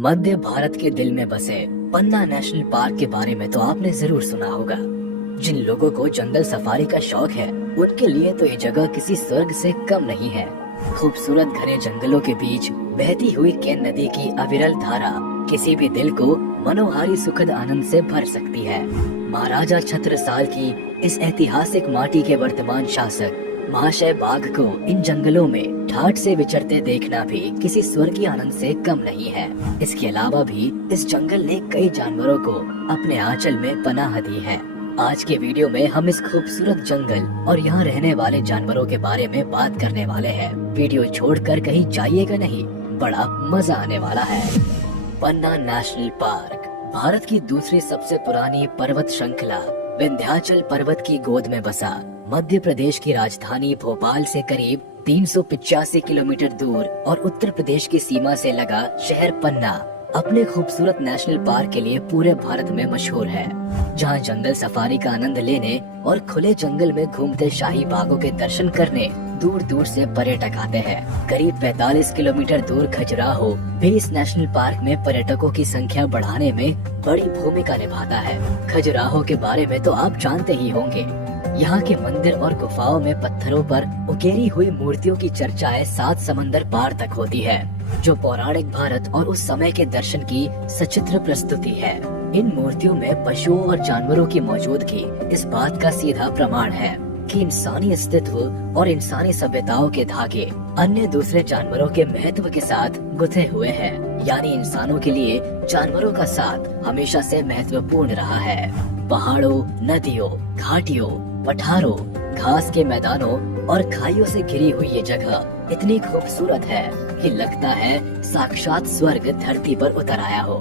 मध्य भारत के दिल में बसे पन्ना नेशनल पार्क के बारे में तो आपने जरूर सुना होगा। जिन लोगों को जंगल सफारी का शौक है उनके लिए तो ये जगह किसी स्वर्ग से कम नहीं है। खूबसूरत घने जंगलों के बीच बहती हुई केन नदी की अविरल धारा किसी भी दिल को मनोहारी सुखद आनंद से भर सकती है। महाराजा छत्रसाल की इस ऐतिहासिक माटी के वर्तमान शासक महाशय बाघ को इन जंगलों में ठाठ से विचरते देखना भी किसी स्वर्गीय आनंद से कम नहीं है। इसके अलावा भी इस जंगल ने कई जानवरों को अपने आंचल में पनाह दी है। आज के वीडियो में हम इस खूबसूरत जंगल और यहाँ रहने वाले जानवरों के बारे में बात करने वाले हैं। वीडियो छोड़कर कहीं जाइएगा नहीं, बड़ा मजा आने वाला है। पन्ना नेशनल पार्क भारत की दूसरी सबसे पुरानी पर्वत श्रृंखला विंध्याचल पर्वत की गोद में बसा मध्य प्रदेश की राजधानी भोपाल से करीब 385 किलोमीटर दूर और उत्तर प्रदेश की सीमा से लगा शहर पन्ना अपने खूबसूरत नेशनल पार्क के लिए पूरे भारत में मशहूर है, जहां जंगल सफारी का आनंद लेने और खुले जंगल में घूमते शाही बाघों के दर्शन करने दूर दूर से पर्यटक आते हैं। करीब 45 किलोमीटर दूर खजुराहो भी इस नेशनल पार्क में पर्यटकों की संख्या बढ़ाने में बड़ी भूमिका निभाता है। खजुराहो के बारे में तो आप जानते ही होंगे। यहाँ के मंदिर और गुफाओं में पत्थरों पर उकेरी हुई मूर्तियों की चर्चाएं 7 समंदर पार तक होती है, जो पौराणिक भारत और उस समय के दर्शन की सचित्र प्रस्तुति है। इन मूर्तियों में पशुओं और जानवरों की मौजूदगी इस बात का सीधा प्रमाण है कि इंसानी अस्तित्व और इंसानी सभ्यताओं के धागे अन्य दूसरे जानवरों के महत्व के साथ गुथे हुए हैं। यानी इंसानों के लिए जानवरों का साथ हमेशा से महत्वपूर्ण रहा है। पहाड़ों, नदियों, घाटियों, पठारों, घास के मैदानों और खाइयों से घिरी हुई ये जगह इतनी खूबसूरत है कि लगता है साक्षात स्वर्ग धरती पर उतर आया हो।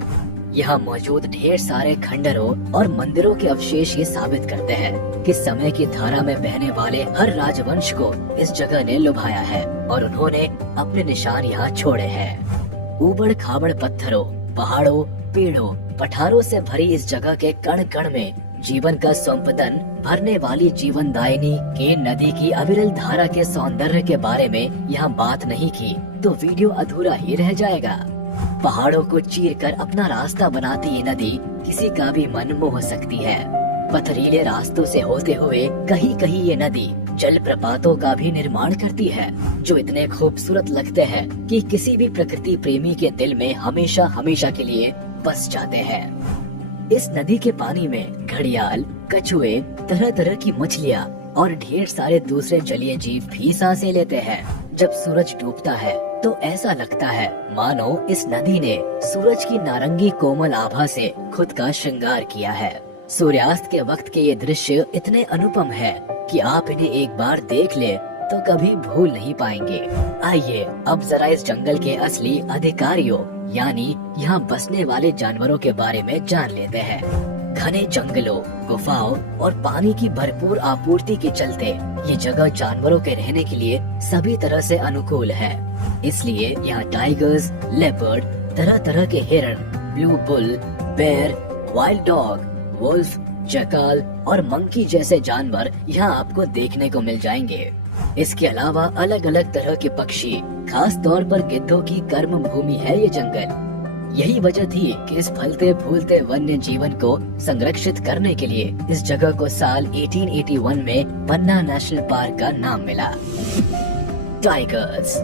यहाँ मौजूद ढेर सारे खंडरों और मंदिरों के अवशेष ये साबित करते हैं कि समय की धारा में बहने वाले हर राजवंश को इस जगह ने लुभाया है और उन्होंने अपने निशान यहाँ छोड़े हैं। ऊबड़ खाबड़ पत्थरों, पहाड़ों, पेड़ों, पठारों से भरी इस जगह के कण कण में जीवन का संपदन भरने वाली जीवनदायिनी केन नदी की अविरल धारा के सौंदर्य के बारे में यहाँ बात नहीं की तो वीडियो अधूरा ही रह जाएगा। पहाड़ों को चीरकर अपना रास्ता बनाती ये नदी किसी का भी मन मोह सकती है। पथरीले रास्तों से होते हुए कहीं कहीं ये नदी जल प्रपातों का भी निर्माण करती है, जो इतने खूबसूरत लगते हैं कि किसी भी प्रकृति प्रेमी के दिल में हमेशा हमेशा के लिए बस जाते हैं। इस नदी के पानी में घड़ियाल, कछुए, तरह तरह की मछलियाँ और ढेर सारे दूसरे जलीय जीव भी सांसें लेते हैं। जब सूरज डूबता है तो ऐसा लगता है मानो इस नदी ने सूरज की नारंगी कोमल आभा से खुद का श्रृंगार किया है। सूर्यास्त के वक्त के ये दृश्य इतने अनुपम है कि आप इन्हें एक बार देख ले तो कभी भूल नहीं पाएंगे। आइए अब जरा इस जंगल के असली अधिकारियों यानी यहाँ बसने वाले जानवरों के बारे में जान लेते हैं। घने जंगलों, गुफाओं और पानी की भरपूर आपूर्ति के चलते ये जगह जानवरों के रहने के लिए सभी तरह से अनुकूल है। इसलिए यहाँ टाइगर्स, लेपर्ड, तरह तरह के हिरण, ब्लू बुल, बेर, वाइल्ड डॉग, वुल्फ, जैकाल और मंकी जैसे जानवर यहाँ आपको देखने को मिल जाएंगे। इसके अलावा अलग अलग तरह के पक्षी, खास तौर पर गिद्धों की कर्म भूमि है ये जंगल। यही वजह थी कि इस फलते फूलते वन्य जीवन को संरक्षित करने के लिए इस जगह को साल 1881 में पन्ना नेशनल पार्क का नाम मिला। टाइगर्स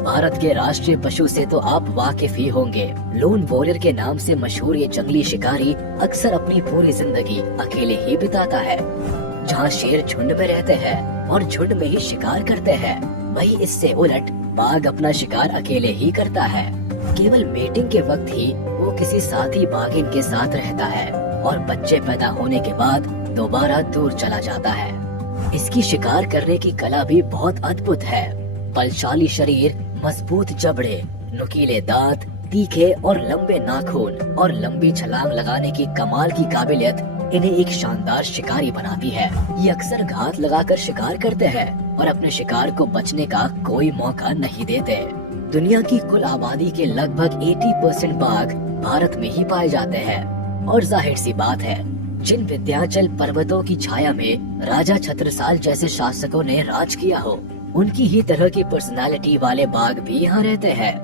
भारत के राष्ट्रीय पशु से तो आप वाकिफ ही होंगे। लोन वॉरियर के नाम से मशहूर ये जंगली शिकारी अक्सर अपनी पूरी जिंदगी अकेले ही बिताता है। जहाँ शेर झुंड में रहते हैं और झुंड में ही शिकार करते हैं, वही इससे उलट बाघ अपना शिकार अकेले ही करता है। केवल मेटिंग के वक्त ही वो किसी साथी बाघिन के साथ रहता है और बच्चे पैदा होने के बाद दोबारा दूर चला जाता है। इसकी शिकार करने की कला भी बहुत अद्भुत है। बलशाली शरीर, मजबूत जबड़े, नुकीले दांत, तीखे और लंबे नाखून और लंबी छलांग लगाने की कमाल की काबिलियत इन्हें एक शानदार शिकारी बनाती है। ये अक्सर घात लगाकर शिकार करते हैं और अपने शिकार को बचने का कोई मौका नहीं देते। दुनिया की कुल आबादी के लगभग 80% बाघ भारत में ही पाए जाते हैं और जाहिर सी बात है, जिन विंध्याचल पर्वतों की छाया में राजा छत्रसाल जैसे शासकों ने राज किया हो, उनकी ही तरह की पर्सनालिटी वाले बाघ भी यहाँ रहते हैं।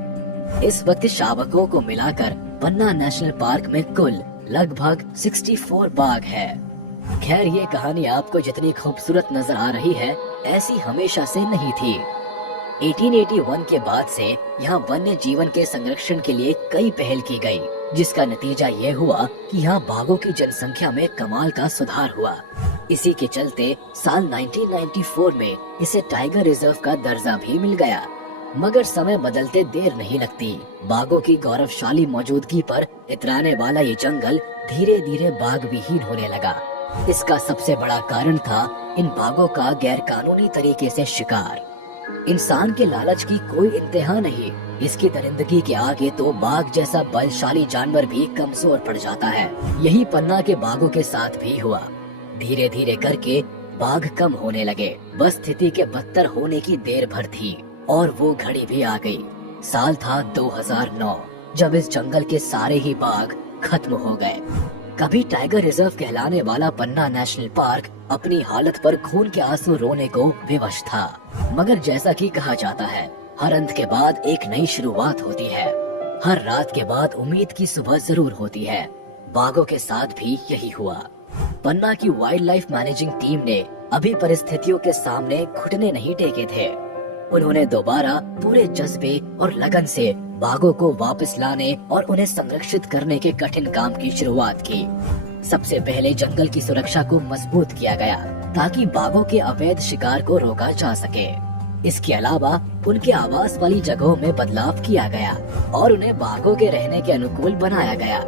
इस वक्त शावकों को मिलाकर पन्ना नेशनल पार्क में कुल लगभग 64 बाघ है। खैर, ये कहानी आपको जितनी खूबसूरत नजर आ रही है, ऐसी हमेशा से नहीं थी। 1881 के बाद से यहाँ वन्य जीवन के संरक्षण के लिए कई पहल की गई, जिसका नतीजा ये हुआ कि यहाँ बाघों की जनसंख्या में कमाल का सुधार हुआ। इसी के चलते साल 1994 में इसे टाइगर रिजर्व का दर्जा भी मिल गया। मगर समय बदलते देर नहीं लगती। बाघों की गौरवशाली मौजूदगी पर इतराने वाला ये जंगल धीरे धीरे बाघ विहीन होने लगा। इसका सबसे बड़ा कारण था इन बाघों का गैर कानूनी तरीके से शिकार। इंसान के लालच की कोई इंतहा नहीं। इसकी दरिंदगी के आगे तो बाघ जैसा बलशाली जानवर भी कमजोर पड़ जाता है। यही पन्ना के बाघों के साथ भी हुआ। धीरे धीरे करके बाघ कम होने लगे। बस स्थिति के बदतर होने की देर भर थी और वो घड़ी भी आ गई। साल था 2009, जब इस जंगल के सारे ही बाघ खत्म हो गए। कभी टाइगर रिजर्व कहलाने वाला पन्ना नेशनल पार्क अपनी हालत पर खून के आंसू रोने को विवश था। मगर जैसा कि कहा जाता है, हर अंत के बाद एक नई शुरुआत होती है। हर रात के बाद उम्मीद की सुबह जरूर होती है। बाघों के साथ भी यही हुआ। पन्ना की वाइल्ड लाइफ मैनेजिंग टीम ने अभी परिस्थितियों के सामने घुटने नहीं टेके थे। उन्होंने दोबारा पूरे जज्बे और लगन से बाघों को वापस लाने और उन्हें संरक्षित करने के कठिन काम की शुरुआत की। सबसे पहले जंगल की सुरक्षा को मजबूत किया गया ताकि बाघों के अवैध शिकार को रोका जा सके। इसके अलावा उनके आवास वाली जगहों में बदलाव किया गया और उन्हें बाघों के रहने के अनुकूल बनाया गया।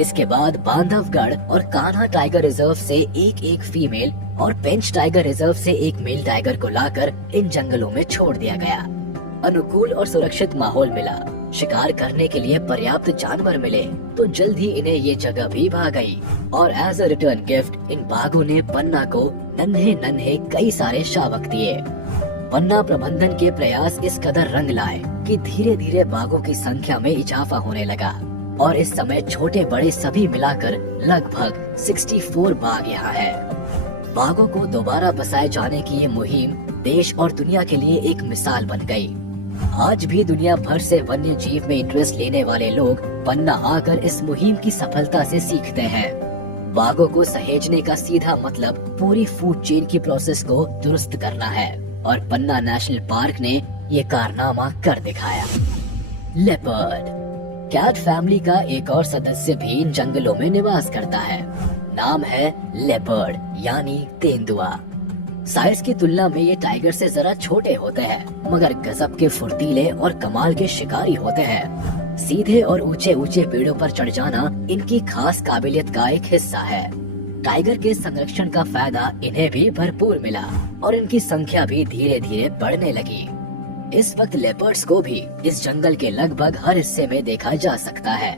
इसके बाद बांधवगढ़ और कान्हा टाइगर रिजर्व से एक फीमेल और पेंच टाइगर रिजर्व से एक मेल टाइगर को लाकर इन जंगलों में छोड़ दिया गया। अनुकूल और सुरक्षित माहौल मिला, शिकार करने के लिए पर्याप्त जानवर मिले, तो जल्द ही इन्हें ये जगह भी भा गई। और एज अ रिटर्न गिफ्ट इन बाघों ने पन्ना को नन्हे नन्हे कई सारे शावक दिए। पन्ना प्रबंधन के प्रयास इस कदर रंग लाए कि धीरे धीरे बाघों की संख्या में इजाफा होने लगा और इस समय छोटे बड़े सभी मिलाकर लगभग 64 बाघ यहाँ है। बाघों को दोबारा बसाए जाने की ये मुहिम देश और दुनिया के लिए एक मिसाल बन गई। आज भी दुनिया भर से वन्य जीव में इंटरेस्ट लेने वाले लोग पन्ना आकर इस मुहिम की सफलता से सीखते हैं। बाघों को सहेजने का सीधा मतलब पूरी फूड चेन की प्रोसेस को दुरुस्त करना है और पन्ना नेशनल पार्क ने ये कारनामा कर दिखाया। लेपर्ड कैट फैमिली का एक और सदस्य भी इन जंगलों में निवास करता है। नाम है लेपर्ड यानी तेंदुआ। साइज की तुलना में ये टाइगर से जरा छोटे होते हैं, मगर गजब के फुर्तीले और कमाल के शिकारी होते हैं। सीधे और ऊंचे ऊंचे पेड़ों पर चढ़ जाना इनकी खास काबिलियत का एक हिस्सा है। टाइगर के संरक्षण का फायदा इन्हें भी भरपूर मिला और इनकी संख्या भी धीरे धीरे बढ़ने लगी। इस वक्त लेपर्ड्स को भी इस जंगल के लगभग हर हिस्से में देखा जा सकता है।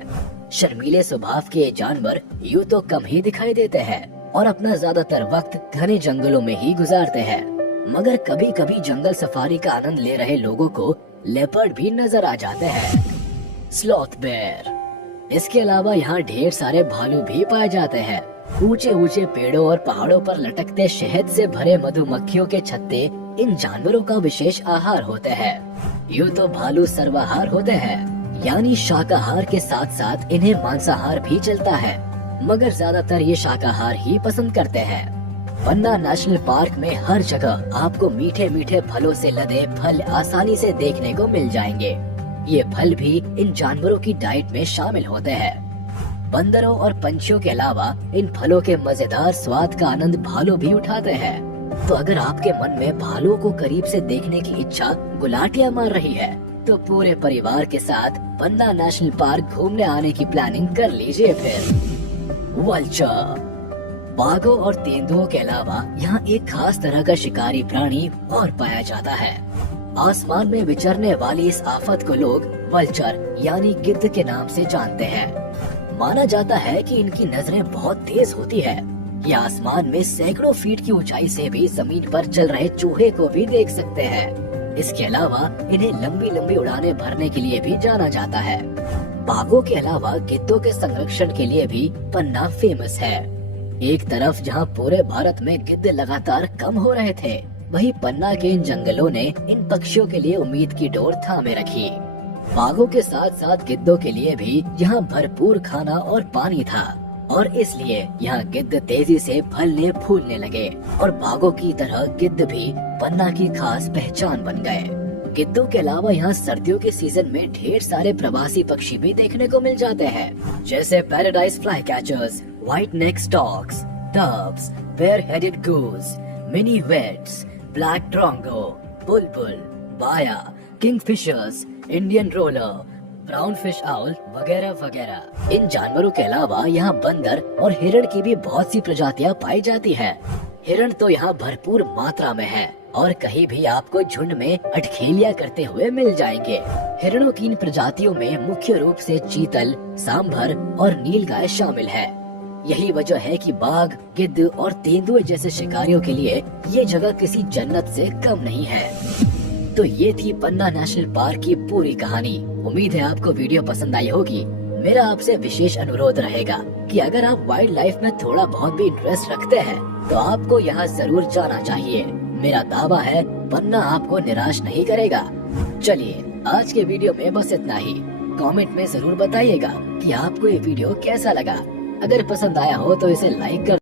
शर्मीले स्वभाव के ये जानवर यूं तो कम ही दिखाई देते हैं और अपना ज्यादातर वक्त घने जंगलों में ही गुजारते हैं, मगर कभी कभी जंगल सफारी का आनंद ले रहे लोगों को लेपर्ड भी नजर आ जाते हैं। Sloth bear. इसके अलावा यहाँ ढेर सारे भालू भी पाए जाते हैं। ऊंचे ऊंचे पेड़ों और पहाड़ों पर लटकते शहद से भरे मधुमक्खियों के छत्ते इन जानवरों का विशेष आहार होते हैं। यूं तो भालू सर्वाहार होते हैं, यानी शाकाहार के साथ साथ इन्हें मांसाहार भी चलता है, मगर ज्यादातर ये शाकाहार ही पसंद करते हैं। पन्ना नेशनल पार्क में हर जगह आपको मीठे मीठे फलों से लदे फल आसानी से देखने को मिल जाएंगे। ये फल भी इन जानवरों की डाइट में शामिल होते हैं। बंदरों और पंछियों के अलावा इन फलों के मजेदार स्वाद का आनंद भालू भी उठाते हैं। तो अगर आपके मन में भालुओं को करीब से देखने की इच्छा गुलाटियां मार रही है, तो पूरे परिवार के साथ पन्ना नेशनल पार्क घूमने आने की प्लानिंग कर लीजिए। फिर वल्चर। बाघों और तेंदुओं के अलावा यहाँ एक खास तरह का शिकारी प्राणी और पाया जाता है। आसमान में विचरने वाली इस आफत को लोग वल्चर यानी गिद्ध के नाम से जानते हैं। माना जाता है कि इनकी नजरें बहुत तेज होती है। ये आसमान में सैकड़ों फीट की ऊंचाई से भी जमीन पर चल रहे चूहे को भी देख सकते हैं। इसके अलावा इन्हें लंबी लंबी उड़ानें भरने के लिए भी जाना जाता है। बाघों के अलावा गिद्धों के संरक्षण के लिए भी पन्ना फेमस है। एक तरफ जहां पूरे भारत में गिद्ध लगातार कम हो रहे थे, वहीं पन्ना के इन जंगलों ने इन पक्षियों के लिए उम्मीद की डोर थामे रखी। बाघों के साथ साथ गिद्धों के लिए भी यहाँ भरपूर खाना और पानी था और इसलिए यहाँ गिद्ध तेजी से फलने फूलने लगे और बाघों की तरह गिद्ध भी पन्ना की खास पहचान बन गए। गिद्धों के अलावा यहाँ सर्दियों के सीजन में ढेर सारे प्रवासी पक्षी भी देखने को मिल जाते हैं, जैसे paradise fly catchers, white neck storks, doves, bar headed goose, minivets, black drongo, bulbul, baya, kingfishers, Indian roller, brown fish owl वगैरह वगैरह। इन जानवरों के अलावा यहाँ बंदर और हिरण की भी बहुत सी प्रजातियाँ पाई जाती है। हिरण तो यहाँ भरपूर मात्रा में है और कहीं भी आपको झुंड में अठखेलियाँ करते हुए मिल जाएंगे। हिरणों की इन प्रजातियों में मुख्य रूप से चीतल, सांभर और नीलगाय शामिल है। यही वजह है कि बाघ, गिद्ध और तेंदुए जैसे शिकारियों के लिए ये जगह किसी जन्नत से कम नहीं है। तो ये थी पन्ना नेशनल पार्क की पूरी कहानी। उम्मीद है आपको वीडियो पसंद आई होगी। मेरा आपसे विशेष अनुरोध रहेगा कि अगर आप वाइल्ड लाइफ में थोड़ा बहुत भी इंटरेस्ट रखते हैं तो आपको यहाँ जरूर जाना चाहिए। मेरा दावा है पन्ना आपको निराश नहीं करेगा। चलिए आज के वीडियो में बस इतना ही। कमेंट में जरूर बताइएगा कि आपको ये वीडियो कैसा लगा। अगर पसंद आया हो तो इसे लाइक कर